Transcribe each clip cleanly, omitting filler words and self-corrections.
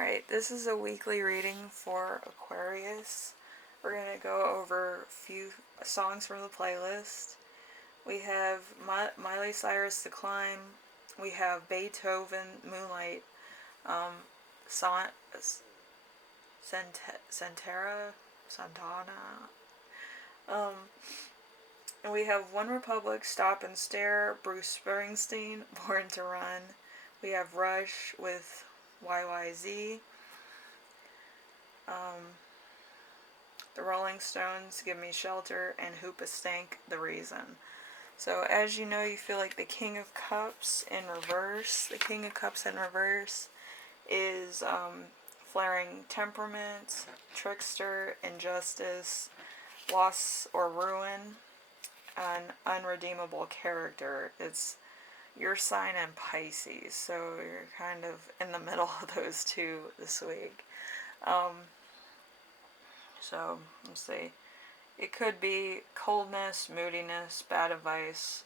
Alright, this is a weekly reading for Aquarius. We're going to go over a few songs from the playlist. We have Miley Cyrus, The Climb. We have Beethoven, Moonlight. Santana. And we have One Republic, Stop and Stare, Bruce Springsteen, Born to Run. We have Rush with YYZ. The Rolling Stones, Gimme Shelter, and Hoobastank, The Reason. So as you know, you feel like the King of Cups in reverse. The King of Cups in reverse is flaring temperament, trickster, injustice, loss or ruin, an unredeemable character. It's your sign in Pisces, so you're kind of in the middle of those two this week. So let's see. It could be coldness, moodiness, bad advice.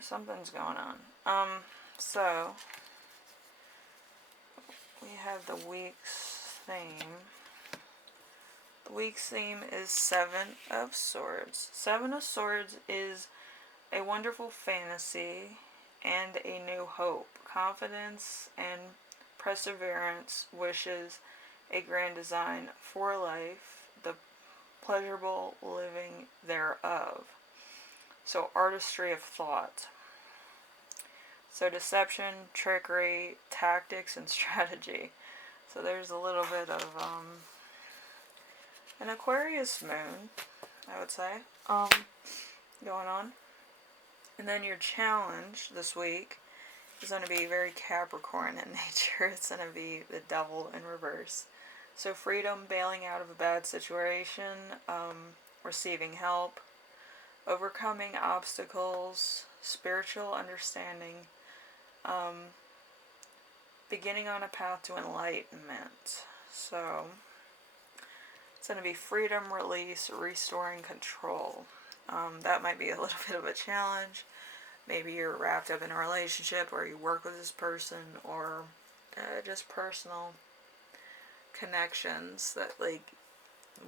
Something's going on. So we have the week's theme. The week's theme is Seven of Swords. Seven of Swords is a wonderful fantasy and a new hope. Confidence and perseverance wishes a grand design for life, the pleasurable living thereof. So artistry of thought. So deception, trickery, tactics, and strategy. So there's a little bit of an Aquarius moon, I would say, going on. And then your challenge this week is going to be very Capricorn in nature. It's going to be the Devil in reverse. So freedom, bailing out of a bad situation, receiving help, overcoming obstacles, spiritual understanding, beginning on a path to enlightenment. So it's going to be freedom, release, restoring control. That might be a little bit of a challenge. Maybe you're wrapped up in a relationship, or you work with this person, or just personal connections that, like,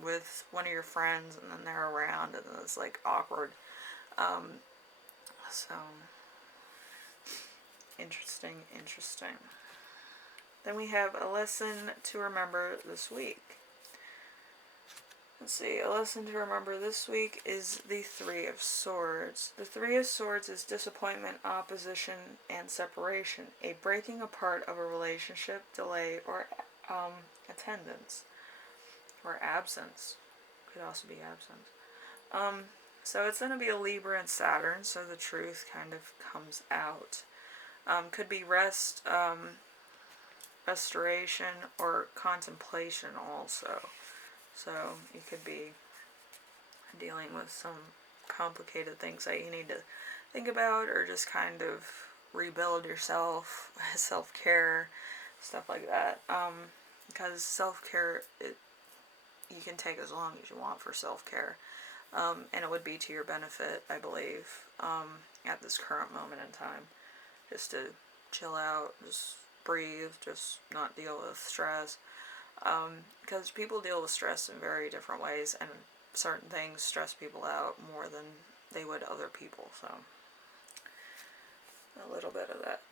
with one of your friends, and then they're around, and then it's like awkward. So interesting. Then we have a lesson to remember this week. Let's see, a lesson to remember this week is the Three of Swords. The Three of Swords is disappointment, opposition, and separation. A breaking apart of a relationship, delay, or attendance. Or absence. Could also be absence. So it's going to be a Libra and Saturn, so the truth kind of comes out. Could be rest, restoration, or contemplation also. So you could be dealing with some complicated things that you need to think about, or just kind of rebuild yourself, self-care, stuff like that. Because self-care, you can take as long as you want for self-care. And it would be to your benefit, I believe, at this current moment in time. Just to chill out, just breathe, just not deal with stress. Because people deal with stress in very different ways, and certain things stress people out more than they would other people, so a little bit of that.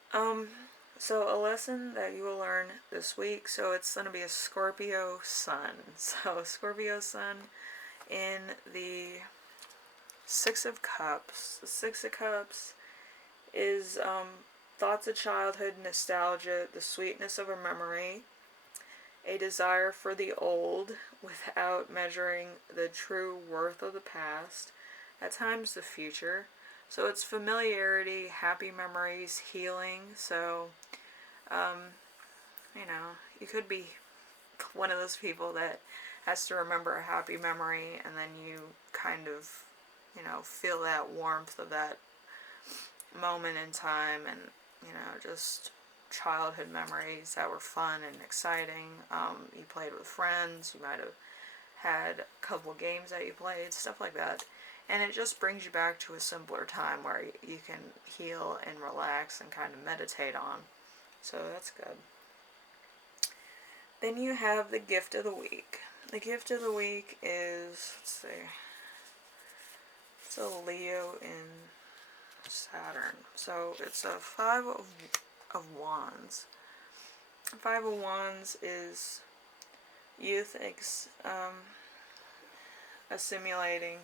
So a lesson that you will learn this week, so it's going to be a Scorpio sun. So Scorpio sun in the Six of Cups. The Six of Cups is thoughts of childhood, nostalgia, the sweetness of a memory, a desire for the old without measuring the true worth of the past, at times the future. So it's familiarity, happy memories, healing. So, you could be one of those people that has to remember a happy memory, and then you kind of, feel that warmth of that moment in time, and, just childhood memories that were fun and exciting. You played with friends, you might have had a couple games that you played, stuff like that. And it just brings you back to a simpler time where you can heal and relax and kind of meditate on. So that's good. Then you have the gift of the week. The gift of the week is, let's see, it's a Leo in Saturn. So it's a Five of Wands. Five of Wands is youth assimilating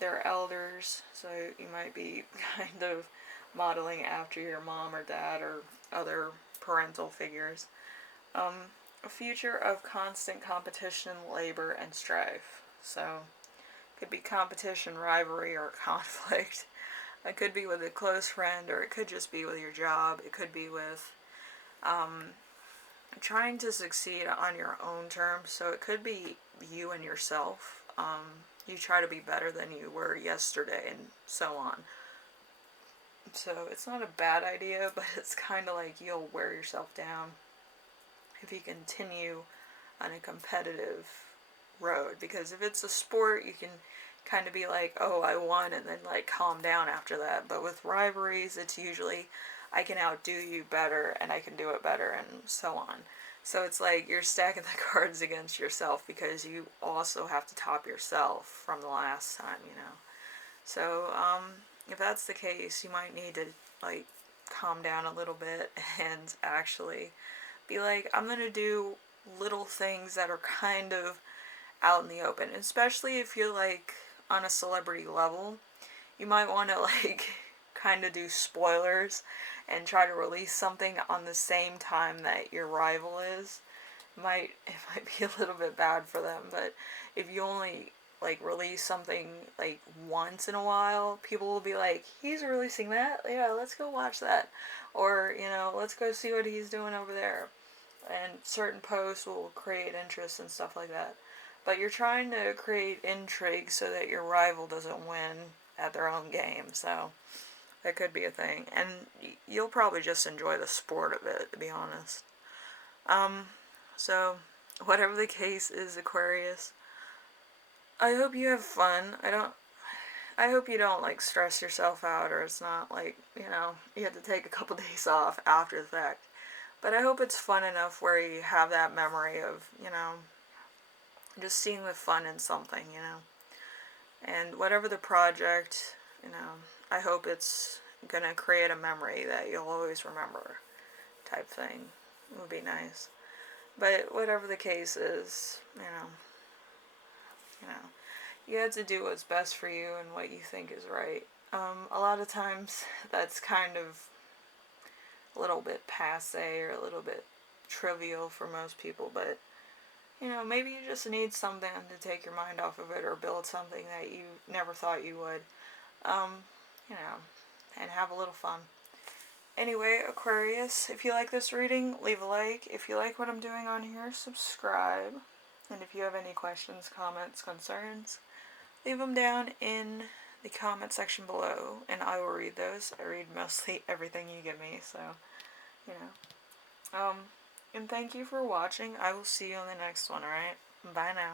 their elders, so you might be kind of modeling after your mom or dad or other parental figures. A future of constant competition, labor, and strife. So it could be competition, rivalry, or conflict. It could be with a close friend, or it could just be with your job. It could be with trying to succeed on your own terms. So it could be you and yourself. You try to be better than you were yesterday, and so on. So it's not a bad idea, but it's kind of like you'll wear yourself down if you continue on a competitive road. Because if it's a sport, you can kind of be like, oh, I won, and then like calm down after that. But with rivalries, it's usually I can outdo you better, and I can do it better, and so on. So it's like you're stacking the cards against yourself because you also have to top yourself from the last time, you know. So if that's the case, you might need to like calm down a little bit and actually be like, I'm gonna do little things that are kind of out in the open, especially if you're like on a celebrity level. You might want to like kind of do spoilers and try to release something on the same time that your rival is. It might be a little bit bad for them, but if you only like release something like once in a while, people will be like, he's releasing that, yeah, let's go watch that, or you know, let's go see what he's doing over there. And certain posts will create interest and stuff like that. But you're trying to create intrigue so that your rival doesn't win at their own game. So that could be a thing. And you'll probably just enjoy the sport of it, to be honest. So whatever the case is, Aquarius, I hope you have fun. I hope you don't like stress yourself out, or it's not like, you know, you have to take a couple days off after the fact. But I hope it's fun enough where you have that memory of, you know, just seeing the fun in something, you know. And whatever the project, you know, I hope it's going to create a memory that you'll always remember, type thing. It would be nice. But whatever the case is, you have to do what's best for you and what you think is right. A lot of times that's kind of a little bit passe or a little bit trivial for most people, but you know, maybe you just need something to take your mind off of it, or build something that you never thought you would, you know, and have a little fun. Anyway, Aquarius, if you like this reading, leave a like. If you like what I'm doing on here, subscribe. And if you have any questions, comments, concerns, leave them down in the comment section below, and I will read those. I read mostly everything you give me, so, you know. And thank you for watching. I will see you on the next one, alright? Bye now.